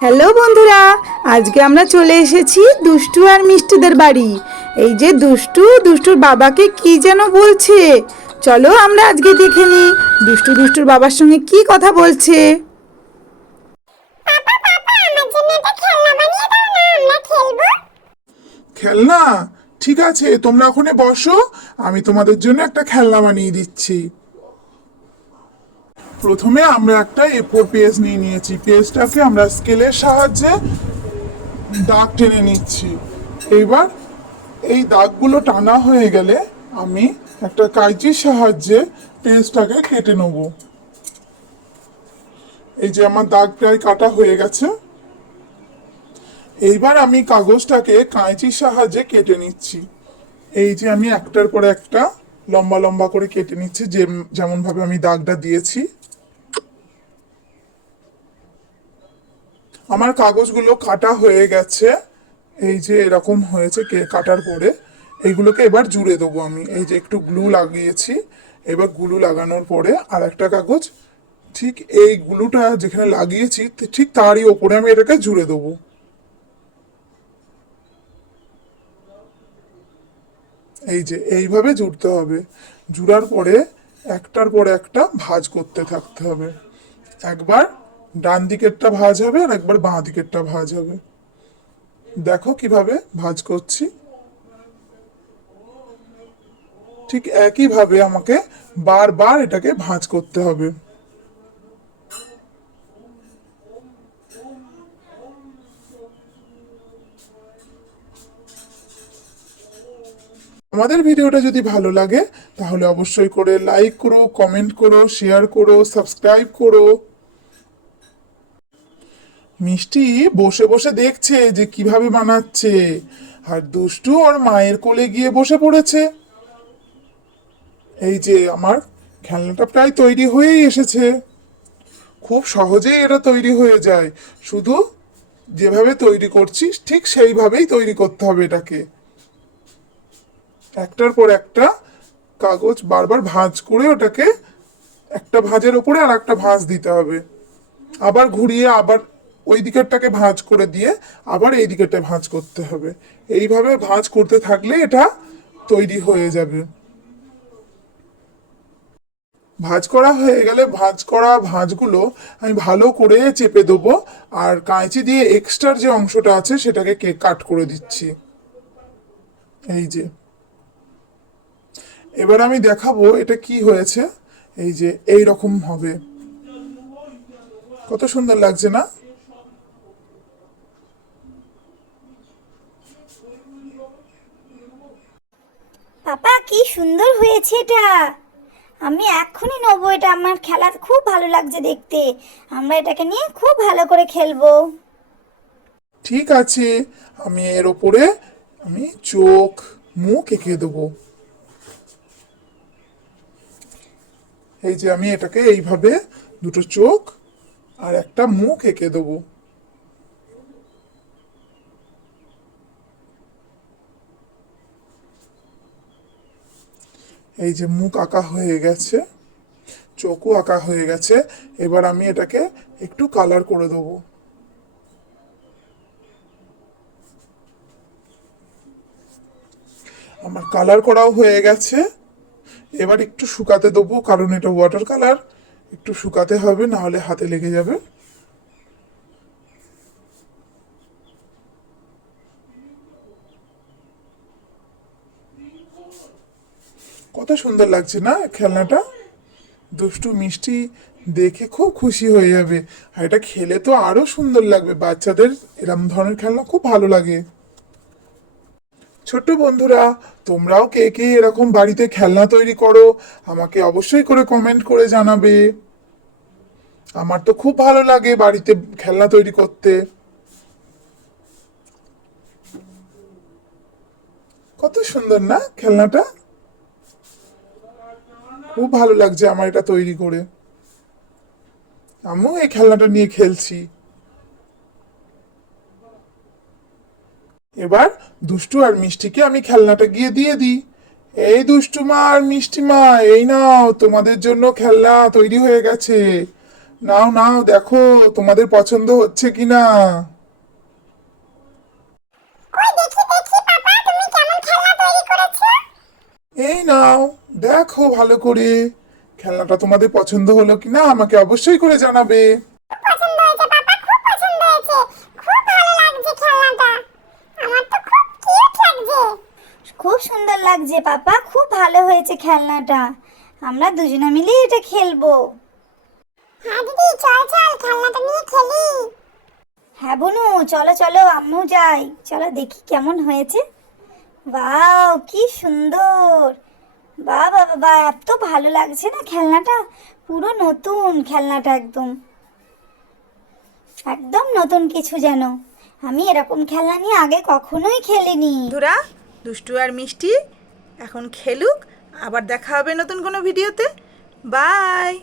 Hello বন্ধুরা, আজকে আমরা চলে এসেছি দুষ্টু আর মিষ্টিদের বাড়ি। এই যে দুষ্টুর বাবাকে কি যেন বলছে। চলো আমরা আজকে দেখে নিই দুষ্টুর বাবার সঙ্গে কি কথা বলছে। পাপা পাপা আমার জন্য একটা খেলনা বানিয়ে দাও না, আমরা খেলবো। খেলনা? ঠিক আছে, তোমরা ওখানে বসো, আমি তোমাদের জন্য একটা খেলনা বানিয়ে দিচ্ছি। প্রথমে আমরা একটা A4 পেজ নিয়ে নিয়েছি। পেজটাকে আমরা স্কেলের সাহায্যে দাগ টেনে নিচ্ছি। এইবার এই দাগগুলো টানা হয়ে গেলে আমি একটা কাঁচির সাহায্যে পেজটাকে কেটে নেব। এই যে আমার দাগ প্রায় কাটা হয়ে গেছে। এইবার আমি কাগজটাকে কাঁচির সাহায্যে কেটে নিচ্ছি। এই যে আমি একটার পর একটা লম্বা লম্বা করে কেটে নিচ্ছি, যেমন ভাবে আমি দাগটা দিয়েছি। আমার কাগজগুলো কাটা হয়ে গেছে। এই যে এরকম হয়েছে কাটার পরে এইগুলোকে এবার জুড়ে দেবো আমি। এই যে একটু গ্লু লাগিয়েছি। এবার গ্লু লাগানোর পরে আর একটা কাগজ ঠিক এই গ্লুটা যেখানে লাগিয়েছি ঠিক তারই ওপরে আমি এটাকে জুড়ে দেবো। এই যে এইভাবে জুড়তে হবে। জুড়ার পরে একটার পর একটা ভাঁজ করতে থাকতে হবে। একবার ডান দিকেরটা ভাঁজ হবে আর একবার বাঁ দিকেরটা ভাঁজ হবে। দেখো কিভাবে ভাঁজ করছি। ঠিক একইভাবে আমাকে বারবার এটাকে ভাঁজ করতে হবে। আমাদের ভিডিওটা যদি ভালো লাগে তাহলে অবশ্যই করে লাইক করো, কমেন্ট করো, শেয়ার করো, সাবস্ক্রাইব করো। মিষ্টি বসে বসে দেখছে যে কিভাবে বানাচ্ছে, আর দুষ্টু ওর মায়ের কোলে গিয়ে বসে পড়েছে। এই যে আমার খেলনাটা প্রায় তৈরি হয়েই এসেছে। খুব সহজেই এটা তৈরি হয়ে যায়, শুধু যেভাবে তৈরি করছিস ঠিক সেইভাবেই তৈরি করতে হবে এটাকে। একটার পর একটা কাগজ বারবার ভাঁজ করে ওটাকে একটা ভাঁজের ওপরে আর একটা ভাঁজ দিতে হবে। আবার ঘুরিয়ে আবার ওই দিকেরটাকে ভাঁজ করে দিয়ে আবার এই দিকেরটা ভাঁজ করতে হবে। এইভাবে ভাঁজ করতে থাকলে এটা তৈরি হয়ে যাবে। ভাঁজ করা হয়ে গেলে ভাঁজ করা ভাঁজগুলো আমি ভালো করে চেপে দেবো, আর কাঁচি দিয়ে এক্সট্রার যে অংশটা আছে সেটাকে কাট করে দিচ্ছি। এই যে এবার আমি দেখাবো এটা কি হয়েছে। এই যে এই রকম হবে। কত সুন্দর লাগছে না? পাপা কি সুন্দর হয়েছে এটা, আমি এক্ষুনি নেবো এটা। আমার খেলা খুব ভালো লাগছে দেখতে, আমরা এটাকে নিয়ে খুব ভালো করে খেলবো। ঠিক আছে, আমি এর ওপরে আমি চোখ মুখ এঁকে দেবো। এই যে আমি এটাকে এইভাবে দুটো চোখ আর একটা মুখ এঁকে দেবো। এই যে মুখ আঁকা হয়ে গেছে, চোখও আঁকা হয়ে গেছে। এবার আমি এটাকে একটু কালার করে দেবো। আমার কালার করাও হয়ে গেছে। এবার একটু শুকাতে দেবো, কারণ এটা ওয়াটার কালার, একটু শুকাতে হবে, না হলে হাতে লেগে যাবে। কত সুন্দর লাগছে না খেলনাটা? দুষ্টু মিষ্টি দেখে খুব খুশি হয়ে যাবে, আর এটা খেলে তো আরো সুন্দর লাগবে। বাচ্চাদের এরম ধরনের খেলনা খুব ভালো লাগে। ছোট্ট বন্ধুরা, তোমরাও কে কে এরকম বাড়িতে খেলনা তৈরি করো আমাকে অবশ্যই করে কমেন্ট করে জানাবে। আমার তো খুব ভালো লাগে বাড়িতে খেলনা তৈরি করতে। কত সুন্দর না খেলনাটা? খুব ভালো লাগছে আমার এটা তৈরি করে। আমিও এই খেলনাটা নিয়ে খেলছি। এবার দুষ্টু আর মিষ্টিকে আমি খেলনাটা গিয়ে দিয়ে দিই। এই দুষ্টু মা আর মিষ্টি মা, এই নাও তোমাদের জন্য খেলনা তৈরি হয়ে গেছে। নাও নাও, দেখো তোমাদের পছন্দ হচ্ছে কিনা। কই দেখি দেখি পাপা, তুমি কেমন খেলনা তৈরি করেছো? এই নাও, দেখো ভালো করে খেলনাটা তোমাদের পছন্দ হলো কিনা আমাকে অবশ্যই করে জানাবে। পছন্দ হয়েছে পাপা, খুব পছন্দ হয়েছে। খুব ভালো লাগছে খেলনাটা, আমার তো খুব কিউট লাগছে। খুব সুন্দর লাগছে পাপা, খুব ভালো হয়েছে খেলনাটা। আমরা দুজনে মিলে এটা খেলবো। হ্যাঁ দিদি, চল চল খেলনাটা নিয়ে খেলি। হ্যাঁ বনু, চলো চলো, আম্মু যাই, চলো দেখি কেমন হয়েছে। ওয়াও, কি সুন্দর! বাহ বাহ বাহ, এত ভালো লাগছে না খেলনাটা, পুরো নতুন খেলনাটা, একদম একদম নতুন কিছু যেন। আমি এরকম খেলনা নিয়ে আগে কখনোই খেলিনি। বন্ধুরা, দুষ্টু আর মিষ্টি এখন খেলুক, আবার দেখা হবে নতুন কোনো ভিডিওতে। বাই।